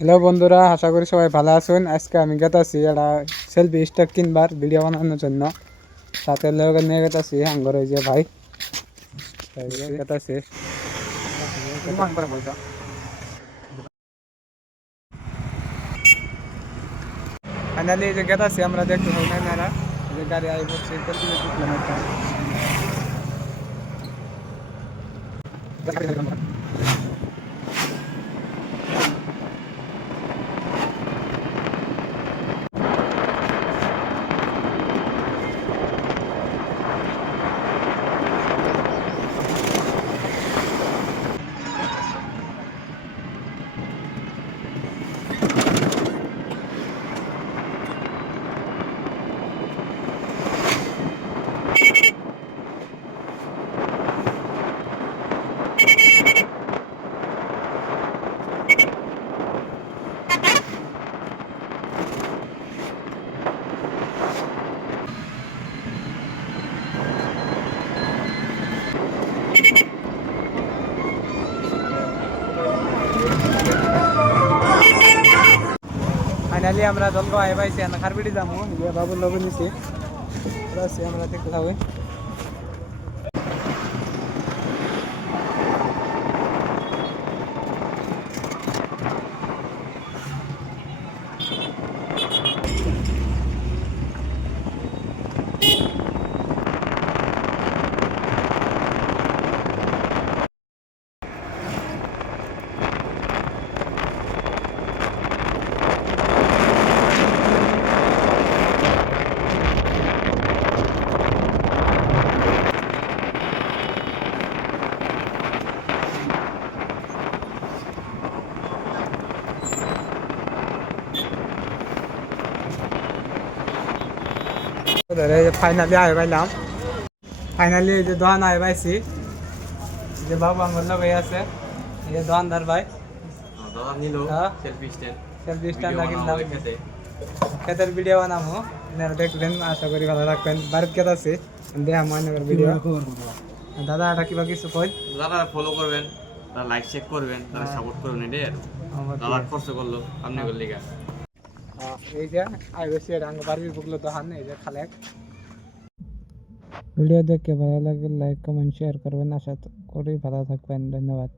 হ্যালো বন্ধুরা, আশা করি সবাই ভালো আছেন। আজকে আমি গেতাছি একটা সেলফি স্টিক কিনবার ভিডিও বানানোর জন্য। সাথে লোক নিয়ে গেতাছি আঙ্গর ওই যে ভাই গেতাছি ফাইনালি এই যে গেতাছি আমরা দেখতে হবে না মেয়েরা যে গাড়ি আই পড়ছে সেলফি তুললাম একটা। ফাইনালি আমরা দলগাঁও আই পাইছি না খারবিটি যাবো যে বাবুর লগে নিছি আমরা দেখতে হবে। ফাইনালি আই পাইলাম, ফাইনালি এই যে দোকান আই পাইছি যে বাবু আমার লগে আছে এই যে দোকানদার ভাই সেলফি স্ট্যান্ড কিনলাম খেতের ভিডিও বানাবো আপনারা দেখবেন, আশা করি ভালো রাখবেন। বাড়িতে খেতে আছে দেয়া মাইনের ভিডিও। দাদা এটা কিবা কিছু কই দাদা ফলো করবেন, তারা লাইক চেক করবেন, তারা সাপোর্ট করবেন, এটাই আর দাদা খরচ করলো আপনি করলে এই যে আই বেশি রাঙ্গ বাড়ির বুকলো দোকান এই যে খালেক। ভিডিও দেখে ভালো লাগলে লাইক কমেন্ট শেয়ার করবেন, আশা করি ভালো থাকবেন। ধন্যবাদ।